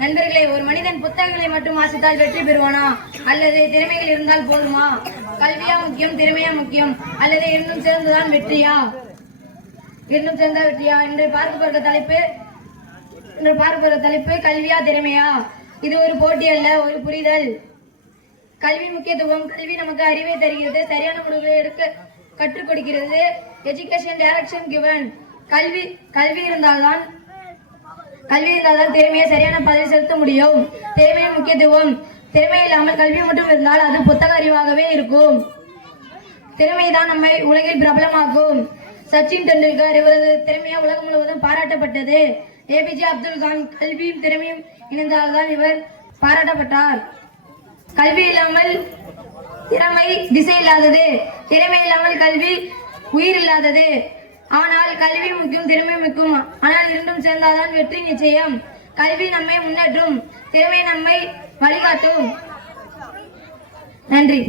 நண்பர்களே, ஒரு மனிதன் புத்தகங்களை மட்டும் வாசித்தால் வெற்றி பெறுவானா அல்லது திறமைகள் இருந்தால் போதுமா? கல்வியா முக்கியம், திறமையா முக்கியம், அல்லது இரண்டும் சேர்ந்துதான் வெற்றியா? இரண்டும் சேர்ந்தா வெற்றியா? இன்று பார்க்க போற தலைப்பு கல்வியா திறமையா? இது ஒரு போட்டி அல்ல, ஒரு புரிதல். கல்வி முக்கியத்துவம். கல்வி நமக்கு அறிவை தருகிறது, சரியான முடிவுகளை எடுக்க கற்றுக் கொடுக்கிறது. Education direction given. கல்வி இருந்தால்தான் திறமையை சரியான பதில் செலுத்த முடியும். திறமையின் முக்கியத்துவம். திறமை இல்லாமல் கல்வி மட்டும் இருந்தால் அது புத்தக அறிவாகவே இருக்கும். திறமைதான் நம்மை உலகில் பிரபலமாக்கும். சச்சின் டெண்டுல்கர், இவரது திறமையா உலகம் முழுவதும் பாராட்டப்பட்டது. ஏபிஜே அப்துல் கலாம், கல்வியும் திறமையும் இணைந்தால்தான் இவர் பாராட்டப்பட்டார். கல்வி இல்லாமல் திறமை திசை இல்லாதது, திறமை இல்லாமல் கல்வி உயிர் இல்லாதது. ஆனால் கல்வி முக்கியம், திறமை முக்கியம். ஆனால் இரண்டும் சேர்ந்தால்தான் வெற்றி நிச்சயம். கல்வி நம்மை முன்னேற்றும், திறமை நம்மை வழிகாட்டும். நன்றி.